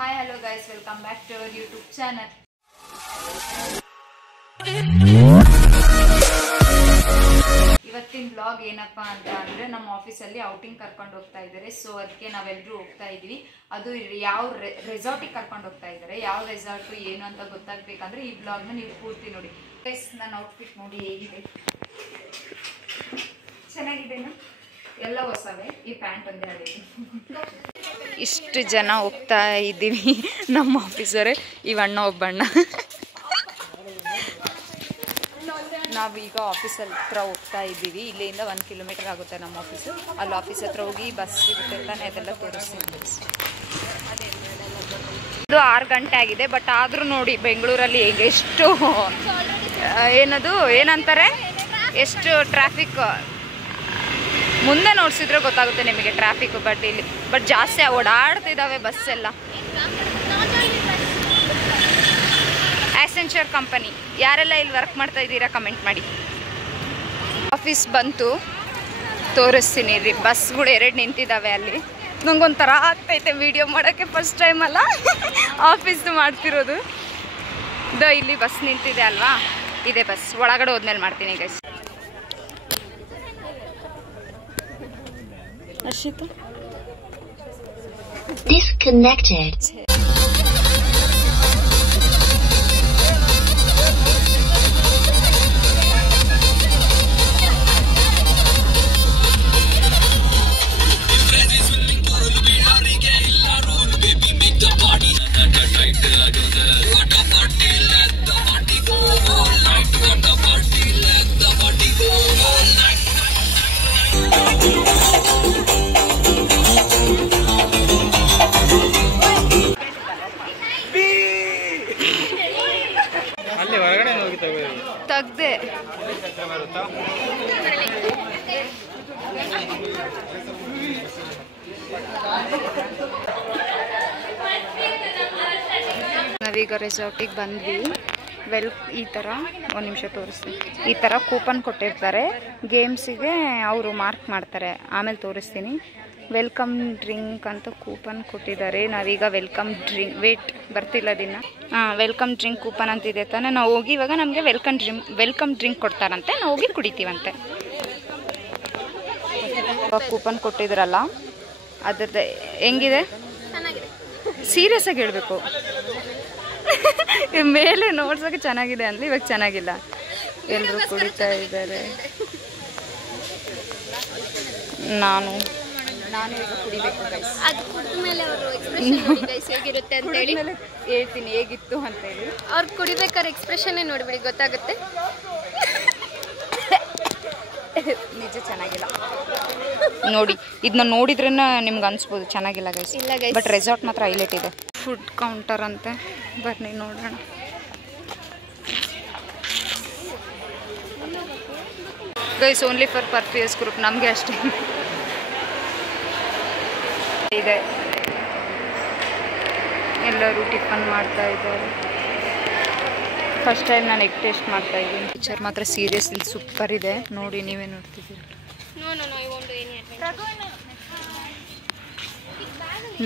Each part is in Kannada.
Hi, hello guys, welcome back to our YouTube channel. ಇವತ್ತಿನ ಬ್ಲಾಗ್ ಏನಪ್ಪಾ ಅಂತ ಅಂದ್ರೆ ನಮ್ಮ ಆಫೀಸಲ್ಲಿ ಔಟಿಂಗ್ ಕರ್ಕೊಂಡು ಹೋಗ್ತಾ ಇದ್ದಾರೆ. ಸೊ ಅದಕ್ಕೆ ನಾವೆಲ್ಲರೂ ಹೋಗ್ತಾ ಇದೀವಿ. ಅದು ಯಾವ ರೆಸಾರ್ಟಿಗೆ ಕರ್ಕೊಂಡು ಹೋಗ್ತಾ ಇದ್ದಾರೆ, ಯಾವ ರೆಸಾರ್ಟ್ ಏನು ಅಂತ ಗೊತ್ತಾಗಬೇಕಂದ್ರೆ ಈ ಬ್ಲಾಗ್ನ ನೀವು ಪೂರ್ತಿ ನೋಡಿ. ಗೈಸ್, ನನ್ನ ಔಟ್ಫಿಟ್ ನೋಡಿ ಹೇಗಿದೆ, ಚೆನ್ನಾಗಿದೆನಾ? ಎಲ್ಲ ಹೊಸವೇ, ಈ ಪ್ಯಾಂಟ್ ಒಂದೇ ಹಳೇದು. ಇಷ್ಟು ಜನ ಹೋಗ್ತಾ ಇದ್ದೀವಿ ನಮ್ಮ ಆಫೀಸರೇ. ಇವಣ್ಣ ಒಬ್ಬಣ್ಣ. ನಾವೀಗ ಆಫೀಸ್ ಹತ್ರ ಹೋಗ್ತಾ ಇದ್ದೀವಿ. ಇಲ್ಲಿಂದ 1 ಕಿಲೋಮೀಟರ್ ಆಗುತ್ತೆ ನಮ್ಮ ಆಫೀಸು. ಅಲ್ಲಿ ಆಫೀಸ್ ಹತ್ರ ಹೋಗಿ ಬಸ್ ಸಿಗುತ್ತೆ ತಾನೆ, ಅದೆಲ್ಲ ತೋರಿಸ್ತೀನಿ. ಇದು 6 ಗಂಟೆ ಆಗಿದೆ, ಬಟ್ ಆದರೂ ನೋಡಿ ಬೆಂಗಳೂರಲ್ಲಿ ಹೇಗೆ ಎಷ್ಟು ಏನಂತಾರೆ ಎಷ್ಟು ಟ್ರಾಫಿಕ್. ಮುಂದೆ ನೋಡ್ಸಿದ್ರೆ ಗೊತ್ತಾಗುತ್ತೆ ನಿಮಗೆ ಟ್ರಾಫಿಕ್. ಬಟ್ ಜಾಸ್ತಿ ಓಡಾಡ್ತಿದ್ದಾವೆ ಬಸ್ ಎಲ್ಲ. ಆಸೆಂಚರ್ ಕಂಪನಿ, ಯಾರೆಲ್ಲ ಇಲ್ಲಿ ವರ್ಕ್ ಮಾಡ್ತಾ ಇದ್ದೀರಾ ಕಮೆಂಟ್ ಮಾಡಿ. ಆಫೀಸ್ ಬಂತು, ತೋರಿಸ್ತೀನಿ ರೀ. ಬಸ್ಗಳು 2 ನಿಂತಿದ್ದಾವೆ ಅಲ್ಲಿ. ನಂಗೊಂಥರ ಆಗ್ತೈತೆ ವಿಡಿಯೋ ಮಾಡೋಕ್ಕೆ, ಫಸ್ಟ್ ಟೈಮ್ ಅಲ್ಲ ಆಫೀಸ್ ಮಾಡ್ತಿರೋದು. ಇಲ್ಲಿ ಬಸ್ ನಿಂತಿದೆ ಅಲ್ವಾ, ಇದೇ ಬಸ್. ಒಳಗಡೆ ಹೋದ್ಮೇಲೆ ಮಾಡ್ತೀನಿ ಗೈಸ್. ಅರ್ಷಿತಾ disconnected. ತೆಗ್ದೆ. ನಾವೀಗ ರೆಸಾರ್ಟಿಗೆ ಬಂದ್ವಿ. ಈ ಥರ ಒಂದು ನಿಮಿಷ ತೋರಿಸ್ತೀನಿ. ಈ ಥರ ಕೂಪನ್ ಕೊಟ್ಟಿರ್ತಾರೆ ಗೇಮ್ಸಿಗೆ, ಅವರು ಮಾರ್ಕ್ ಮಾಡ್ತಾರೆ. ಆಮೇಲೆ ತೋರಿಸ್ತೀನಿ. ವೆಲ್ಕಮ್ ಡ್ರಿಂಕ್ ಅಂತ ಕೂಪನ್ ಕೊಟ್ಟಿದ್ದಾರೆ. ನಾವೀಗ ವೆಲ್ಕಮ್ ಡ್ರಿಂಕ್, ವೇಟ್ ಬರ್ತಿಲ್ಲ ದಿನ. ವೆಲ್ಕಮ್ ಡ್ರಿಂಕ್ ಕೂಪನ್ ಅಂತಿದೆ ತಾನೆ. ನಾವು ಹೋಗಿ ಇವಾಗ ನಮಗೆ ವೆಲ್ಕಮ್ ಡ್ರಿಂಕ್ ಕೊಡ್ತಾರಂತೆ, ನಾವು ಹೋಗಿ ಕುಡಿತೀವಂತೆ. ಕೂಪನ್ ಕೊಟ್ಟಿದ್ರಲ್ಲ, ಅದ್ರದ್ದು ಹೆಂಗಿದೆ? ಸೀರಿಯಸ್ ಆಗಿ ಹೇಳಬೇಕು. ಮೇಲೆ ನೋಡ್ಸೋಕೆ ಚೆನ್ನಾಗಿದೆ ಅಂದ್ರೆ ಇವಾಗ ಚೆನ್ನಾಗಿಲ್ಲ. ಎಲ್ಲರೂ ಕುಡಿತಾ ಇದ್ದಾರೆ. ನಾನು ಈಗ ಕುಡಿಬೇಕು ಗೈಸ್. ಅದು ಕುಡಿದ ಮೇಲೆ ಅವರು ಎಕ್ಸ್ಪ್ರೆಷನ್ ನೋಡಿ ಗೈಸ್ ಹೇಗಿರುತ್ತೆ ಅಂತ ಹೇಳಿ ಹೇಳ್ತೀನಿ ಹೇಗಿತ್ತು ಅಂತ ಹೇಳಿ. ಅವ್ರು ಕುಡಿಬೇಕಾದ್ರೆ ಎಕ್ಸ್ಪ್ರೆಷನ್ನೇ ನೋಡಿಬಿಡಿ, ಗೊತ್ತಾಗುತ್ತೆ. ನಿಜ ಚೆನ್ನಾಗಿಲ್ಲ ನೋಡಿ. ಇದನ್ನ ನೋಡಿದ್ರೆ ನಿಮ್ಗೆ ಅನ್ಸ್ಬೋದು ಚೆನ್ನಾಗಿಲ್ಲ ಗೈಸ್. ಇಲ್ಲ ಗೈಸ್, ಬಟ್ ರೆಸಾರ್ಟ್ ಮಾತ್ರ ಹೈಲೈಟ್ ಇದೆ. ಫುಡ್ ಕೌಂಟರ್ ಅಂತೆ, ಬನ್ನಿ ನೋಡೋಣ. ಗೈಸ್ ಓನ್ಲಿ ಫಾರ್ ಪರ್ಫ್ಯೂಸ್ ಗ್ರೂಪ್, ನಮಗೆ ಅಷ್ಟೇ ಇದೆ. ಎಲ್ಲರೂ ಟಿಫನ್ ಮಾಡ್ತಾ ಇದ್ದಾರೆ. ಫಸ್ಟ್ ಟೈಮ್ ನಾನು ಎಗ್ ಟೇಸ್ಟ್ ಮಾಡ್ತಾ ಇದ್ದೀನಿ. ಪಿಕ್ಚರ್ ಮಾತ್ರ ಸೀರಿಯಸ್ ಇಲ್ಲಿ ಸೂಪರ್ ಇದೆ ನೋಡಿ, ನೀವೇ ನೋಡ್ತಿದ್ದೀರಿ.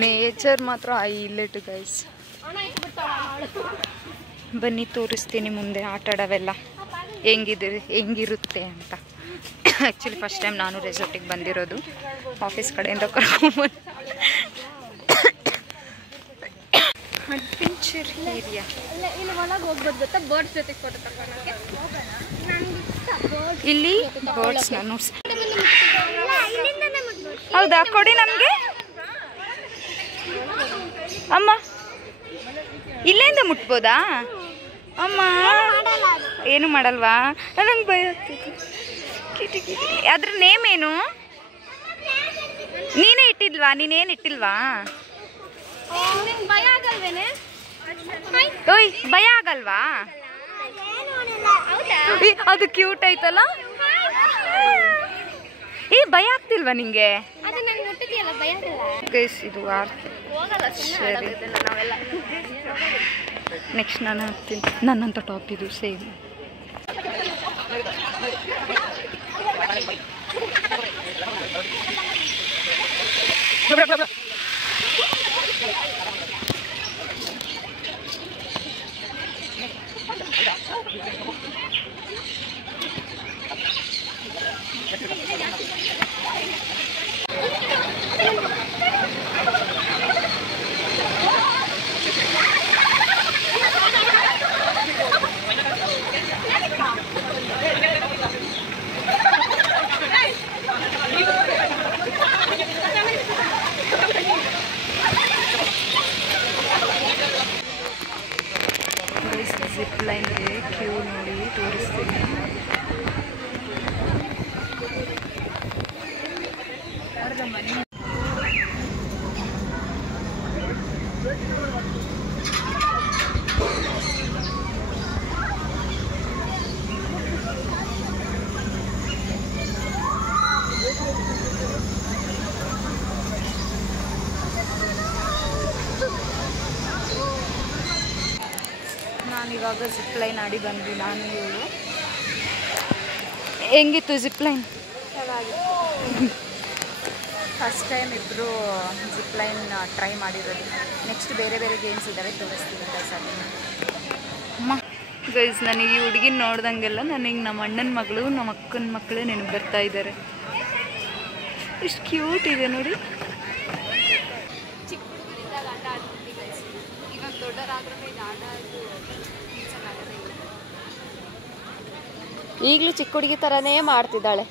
ನೇಚರ್ ಮಾತ್ರ ಹೈಲೈಟ್ ಗೈಸ್. ಬನ್ನಿ ತೋರಿಸ್ತೀನಿ ಮುಂದೆ ಆಟ ಆಡೋವೆಲ್ಲ ಹೆಂಗಿರುತ್ತೆ ಅಂತ. ಆ್ಯಕ್ಚುಲಿ ಫಸ್ಟ್ ಟೈಮ್ ನಾನು ರೆಸಾರ್ಟಿಗೆ ಬಂದಿರೋದು, ಆಫೀಸ್ ಕಡೆಯಿಂದ ಕರ್ಕೊಂಡ್ಬಂದು. Adventure area. ಇಲ್ಲಿ ಬರ್ಡ್ಸ್ನ ನೋಡ್ಸಿ. ಹೌದಾ, ಕೊಡಿ ನಮಗೆ ಅಮ್ಮ. ಇಲ್ಲಿಂದ ಮುಟ್ಬೋದಾ ಅಮ್ಮ? ಏನು ಮಾಡಲ್ವಾ? ನಂಗೆ ಭಯ ಆಗ್ತೈತಿ. ಕಿಟಿ ಕಿಟಿ. ಅದ್ರ ನೇಮ್ ಏನು? ನೀನೇ ಇಟ್ಟಿಲ್ವಾ? ನೀನೇನು ಇಟ್ಟಿಲ್ವಾ? ಓಯ್, ಭಯ ಆಗಲ್ವಾ? ಅದು ಕ್ಯೂಟ್ ಐತಲ್ಲ. ಭಯ ಆಗ್ತಿಲ್ವಾ ನಿಂಗೆ? ಇದು ಸರಿ, ನೆಕ್ಸ್ಟ್ ನಾನು ಹಾಕ್ತೀನಿ. ನನ್ನಂತ ಟಾಪ್ ಇದು ಸೇಮ್. ನಾನಿವಾಗ ಜಿಪ್ ಲೈನ್ ಆಡಿ ಬಂದ್ವಿ. ನಾನು ಇವರು ಹೆಂಗಿತ್ತು ಜಿಪ್ ಲೈನ್? ಫಸ್ಟ್ ಟೈಮ್ ಇಬ್ಬರು ಜಿಪ್ ಲೈನ್ ಟ್ರೈ ಮಾಡಿರೋದು. ನೆಕ್ಸ್ಟ್ ಬೇರೆ ಬೇರೆ ಗೇಮ್ಸ್ ಇದ್ದಾವೆ, ತೋರಿಸ್ತೀವಿ ಗೈಸ್. ಅಮ್ಮ ಗೈಸ್, ನನಗೆ ಈ ಹುಡುಗಿನ ನೋಡ್ದಂಗೆಲ್ಲ ನನಗೆ ನಮ್ಮ ಅಣ್ಣನ ಮಗಳು ನಮ್ಮ ಅಕ್ಕನ ಮಕ್ಕಳು ನೆನಪು ಬರ್ತಾ ಇದ್ದಾರೆ. ಇಷ್ಟು ಕ್ಯೂಟ್ ಇದೆ ನೋಡಿ. ಚಿಕ್ಕ ಹುಡುಗರಿದ್ದಾಗ ಆಟ ಆಡ್ತಿದ್ವಿ ಗೈಸ್. ಇವಾಗ ದೊಡ್ಡರಾದ್ರೂ ಇದು ಆಟ ಈಗಲೂ ಚಿಕ್ಕ ಹುಡುಗಿ ಥರನೇ ಮಾಡ್ತಿದ್ದಾಳೆ.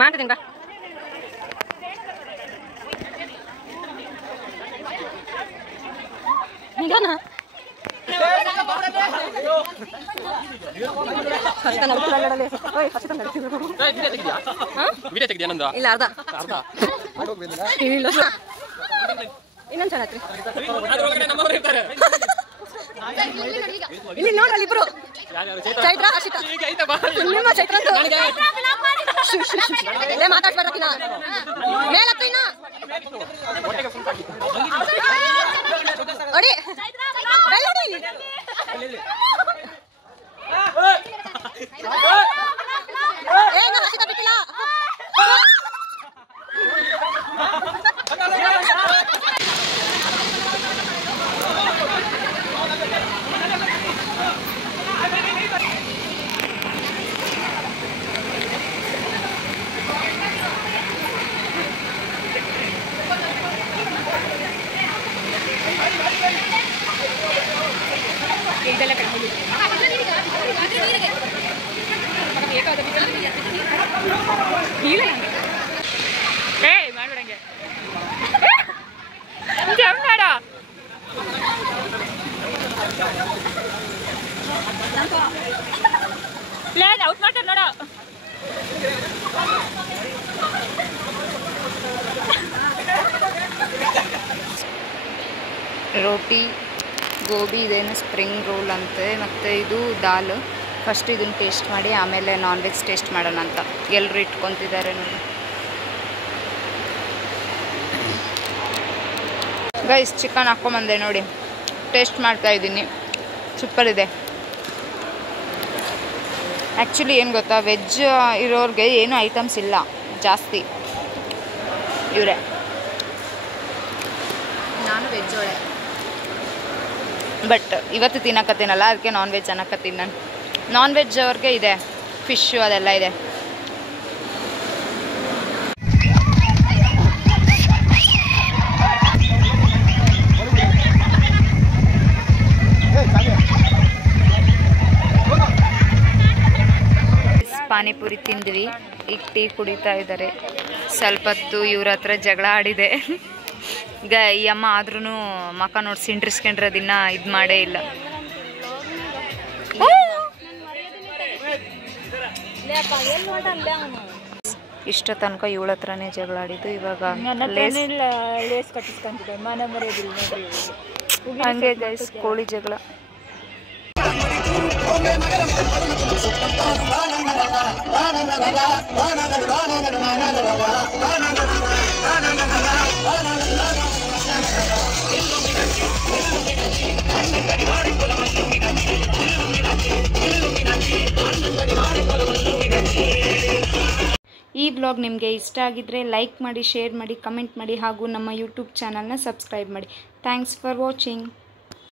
ಮಾಡ್ತೀನಿ ಬಾ. ಇಲ್ಲ ಅರ್ಧ ಇನ್ನೊಂದು ಚೆನ್ನಾಗಿ ಇಲ್ಲಿ ನೋಡ್ರಲ್ಲಿ ಇಬ್ರು ಚೈತ್ರ ಹರ್ಷಿತಾ ನಿಮ್ಮ ಚೈತ್ರ ಮಾತಾಡ್ಬಾರ್ಕಿನ ಮೇಲತ್ತು ಇನ್ನ ಹೊಡಿ ಏನು ಹರ್ಷಿತಾ ಬಿಟ್ಟಿಲ್ಲ. ಮಾಡ್ಬಿಡಂಗೆ ಮಾಡ ಔಟ್ ಮಾಡ್ತಾರೆ ನೋಡ. ರೋಟಿ ಗೋಬಿ ಇದೇನು ಸ್ಪ್ರಿಂಗ್ ರೋಲ್ ಅಂತೆ, ಮತ್ತು ಇದು ದಾಲ್. ಫಸ್ಟ್ ಇದನ್ನು ಟೇಸ್ಟ್ ಮಾಡಿ ಆಮೇಲೆ ನಾನ್ ವೆಜ್ ಟೇಸ್ಟ್ ಮಾಡೋಣ ಅಂತ ಎಲ್ಲರೂ ಇಟ್ಕೊತಿದ್ದಾರೆ ನೋಡಿ. ಗೈಸ್ ಚಿಕನ್ ಹಾಕ್ಕೊಂಬಂದೆ ನೋಡಿ, ಟೇಸ್ಟ್ ಮಾಡ್ತಾಯಿದ್ದೀನಿ. ಸೂಪರ್ ಇದೆ. ಆ್ಯಕ್ಚುಲಿ ಏನು ಗೊತ್ತಾ, ವೆಜ್ ಇರೋರಿಗೆ ಏನೂ ಐಟಮ್ಸ್ ಇಲ್ಲ ಜಾಸ್ತಿ. ಇವರೇ ನಾನು ವೆಜ್ ಒಳ್ಳೆ, ಬಟ್ ಇವತ್ತು ತಿನ್ನಕತ್ತೀನಲ್ಲ ಅದಕ್ಕೆ ನಾನ್ ವೆಜ್ ಅನ್ನಕತ್ತೀನಿ ನಾನು. ನಾನ್ ವೆಜ್ ಅವ್ರಿಗೆ ಇದೆ, ಫಿಶ್ಶು ಅದೆಲ್ಲ ಇದೆ. ಪಾನಿಪುರಿ ತಿಂದ್ವಿ, ಈಗ ಟೀ ಕುಡಿತಾ ಇದ್ದಾರೆ. ಸ್ವಲ್ಪ ಹೊತ್ತು ಇವ್ರ ಹತ್ರ ಜಗಳ ಆಡಿದೆ. ಈ ಅಮ್ಮ ಆದ್ರೂ ಮಕ ನೋಡಿ ಸಿಂಡ್ರಿಸ್ಕೊಂಡ್ರದಿನ್ನ ಇದು ಮಾಡೇ ಇಲ್ಲ. ಇಷ್ಟ ತನಕ ಇವಳ ಹತ್ರನೇ ಜಗಳ ಆಡಿದ್ದು. ಇವಾಗ ಹಂಗೆ ಗೈಸ್ ಕೋಳಿ ಜಗಳ. ಈ ಬ್ಲಾಗ್ ನಿಮಗೆ ಇಷ್ಟ ಆಗಿದ್ರೆ ಲೈಕ್ ಮಾಡಿ, ಶೇರ್ ಮಾಡಿ, ಕಮೆಂಟ್ ಮಾಡಿ ಹಾಗೂ ನಮ್ಮ ಯೂಟ್ಯೂಬ್ ಚಾನಲ್ನ ಸಬ್ಸ್ಕ್ರೈಬ್ ಮಾಡಿ. Thanks for watching.